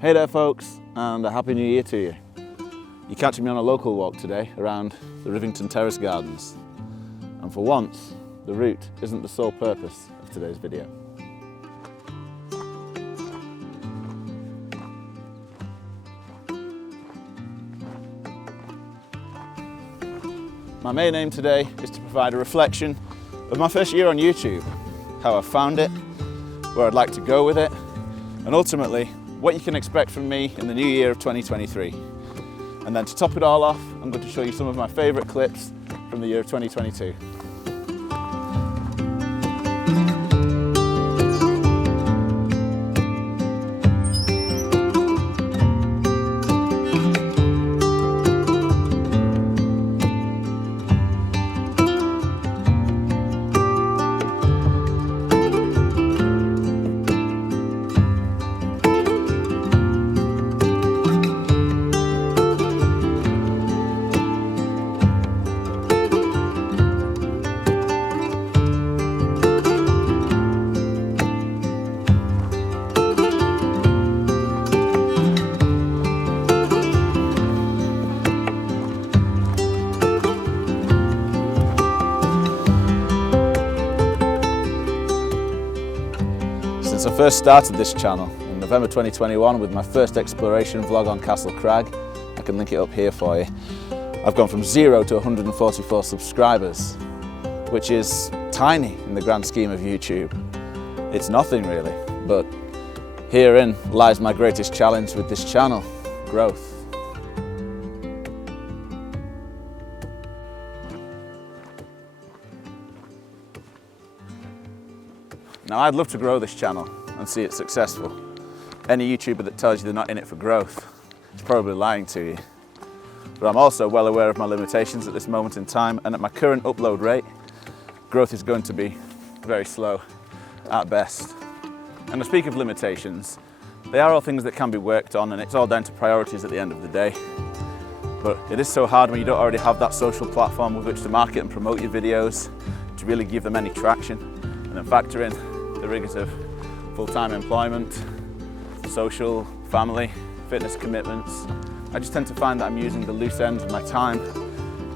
Hey there folks, and a happy new year to you. You're catching me on a local walk today around the Rivington Terrace Gardens. And for once, the route isn't the sole purpose of today's video. My main aim today is to provide a reflection of my first year on YouTube, how I found it, where I'd like to go with it, and ultimately what you can expect from me in the new year of 2023. And then to top it all off, I'm going to show you some of my favourite clips from the year of 2022. Since I first started this channel in November 2021 with my first exploration vlog on Castle Crag, I can link it up here for you, I've gone from 0 to 144 subscribers, which is tiny in the grand scheme of YouTube. It's nothing really, but herein lies my greatest challenge with this channel: growth. Now, I'd love to grow this channel and see it successful. Any YouTuber that tells you they're not in it for growth is probably lying to you. But I'm also well aware of my limitations at this moment in time, and at my current upload rate, growth is going to be very slow at best. And to speak of limitations, they are all things that can be worked on, and it's all down to priorities at the end of the day. But it is so hard when you don't already have that social platform with which to market and promote your videos to really give them any traction, and then factor in the rigours of full-time employment, social, family, fitness commitments. I just tend to find that I'm using the loose ends of my time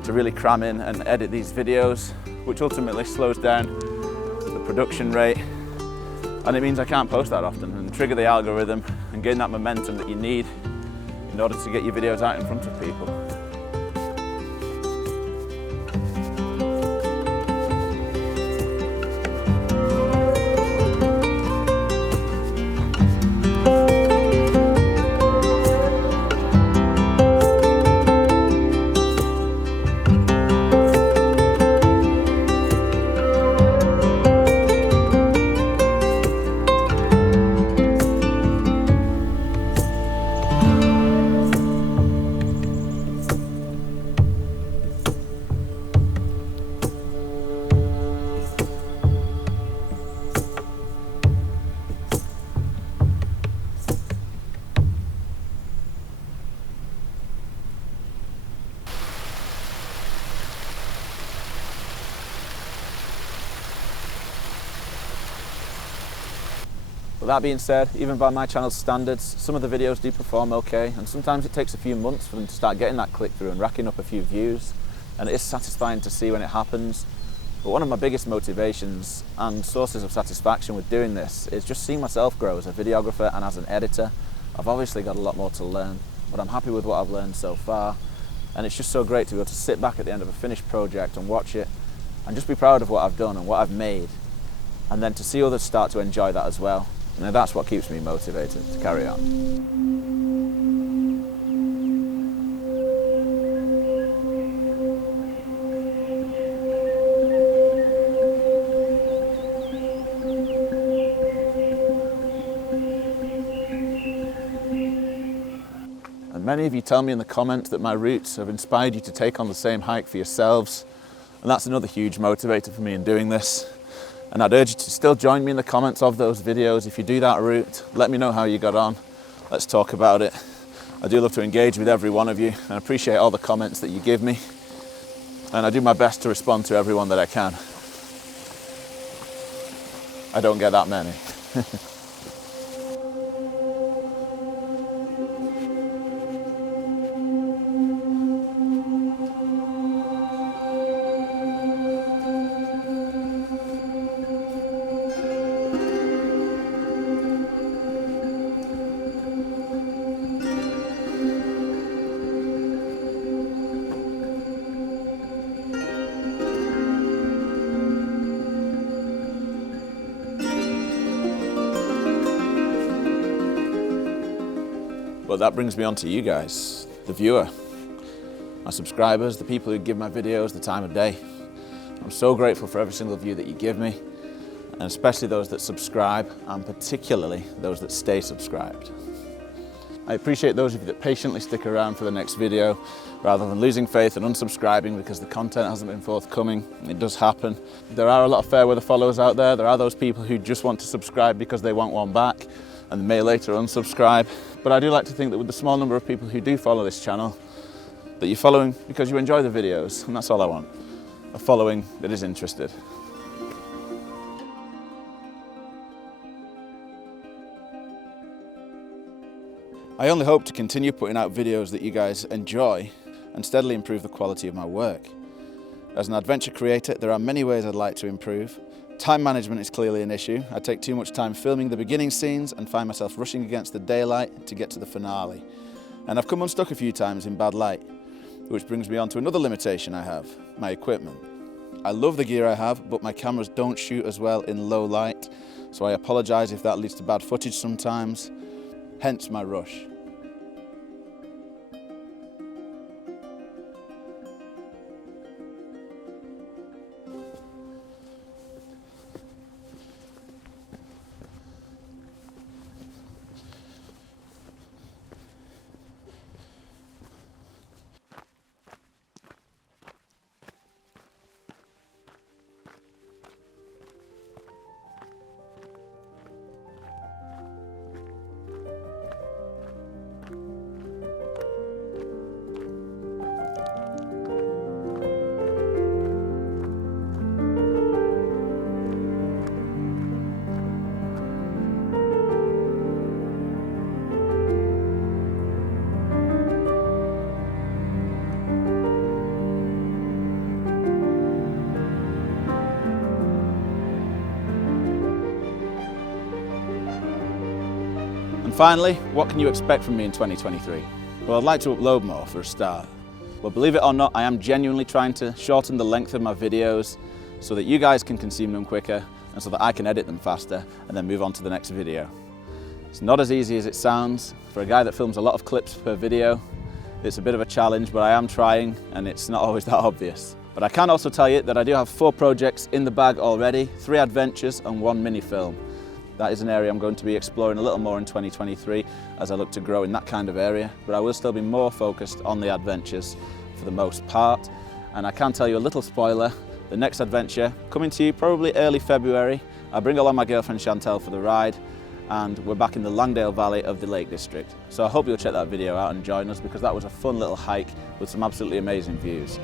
to really cram in and edit these videos, which ultimately slows down the production rate, and it means I can't post that often and trigger the algorithm and gain that momentum that you need in order to get your videos out in front of people. With that being said, even by my channel's standards, some of the videos do perform okay, and sometimes it takes a few months for them to start getting that click-through and racking up a few views, and it is satisfying to see when it happens. But one of my biggest motivations and sources of satisfaction with doing this is just seeing myself grow as a videographer and as an editor. I've obviously got a lot more to learn, but I'm happy with what I've learned so far, and it's just so great to be able to sit back at the end of a finished project and watch it and just be proud of what I've done and what I've made, and then to see others start to enjoy that as well. And that's what keeps me motivated to carry on. And many of you tell me in the comments that my routes have inspired you to take on the same hike for yourselves, and that's another huge motivator for me in doing this. And I'd urge you to still join me in the comments of those videos. If you do that route, let me know how you got on. Let's talk about it. I do love to engage with every one of you and appreciate all the comments that you give me. And I do my best to respond to everyone that I can. I don't get that many. But that brings me on to you guys, the viewer, my subscribers, the people who give my videos the time of day. I'm so grateful for every single view that you give me, and especially those that subscribe, and particularly those that stay subscribed. I appreciate those of you that patiently stick around for the next video, rather than losing faith and unsubscribing because the content hasn't been forthcoming. It does happen. There are a lot of fair weather followers out there. There are those people who just want to subscribe because they want one back, and may later unsubscribe. But I do like to think that with the small number of people who do follow this channel, that you're following because you enjoy the videos, and that's all I want. A following that is interested. I only hope to continue putting out videos that you guys enjoy and steadily improve the quality of my work. As an adventure creator, there are many ways I'd like to improve. Time management is clearly an issue. I take too much time filming the beginning scenes and find myself rushing against the daylight to get to the finale. And I've come unstuck a few times in bad light, which brings me on to another limitation I have, my equipment. I love the gear I have, but my cameras don't shoot as well in low light, so I apologise if that leads to bad footage sometimes, hence my rush. And finally, what can you expect from me in 2023? Well, I'd like to upload more for a start. Well, believe it or not, I am genuinely trying to shorten the length of my videos so that you guys can consume them quicker and so that I can edit them faster and then move on to the next video. It's not as easy as it sounds. For a guy that films a lot of clips per video, it's a bit of a challenge, but I am trying, and it's not always that obvious. But I can also tell you that I do have 4 projects in the bag already, 3 adventures and 1 mini film. That is an area I'm going to be exploring a little more in 2023 as I look to grow in that kind of area, but I will still be more focused on the adventures for the most part. And I can tell you a little spoiler, the next adventure coming to you probably early February. I bring along my girlfriend Chantel for the ride, and we're back in the Langdale Valley of the Lake District. So I hope you'll check that video out and join us, because that was a fun little hike with some absolutely amazing views.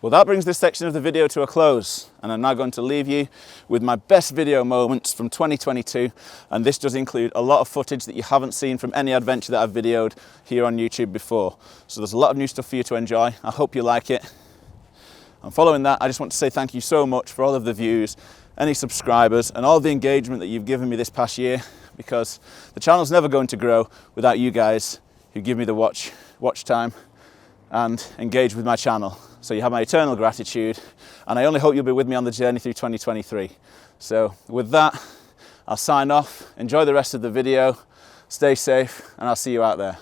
Well, that brings this section of the video to a close, and I'm now going to leave you with my best video moments from 2022, and this does include a lot of footage that you haven't seen from any adventure that I've videoed here on YouTube before. So there's a lot of new stuff for you to enjoy. I hope you like it. And following that, I just want to say thank you so much for all of the views, any subscribers, and all the engagement that you've given me this past year, because the channel's never going to grow without you guys who give me the watch time and engage with my channel. So you have my eternal gratitude, and I only hope you'll be with me on the journey through 2023. So with that, I'll sign off. Enjoy the rest of the video, stay safe, and I'll see you out there.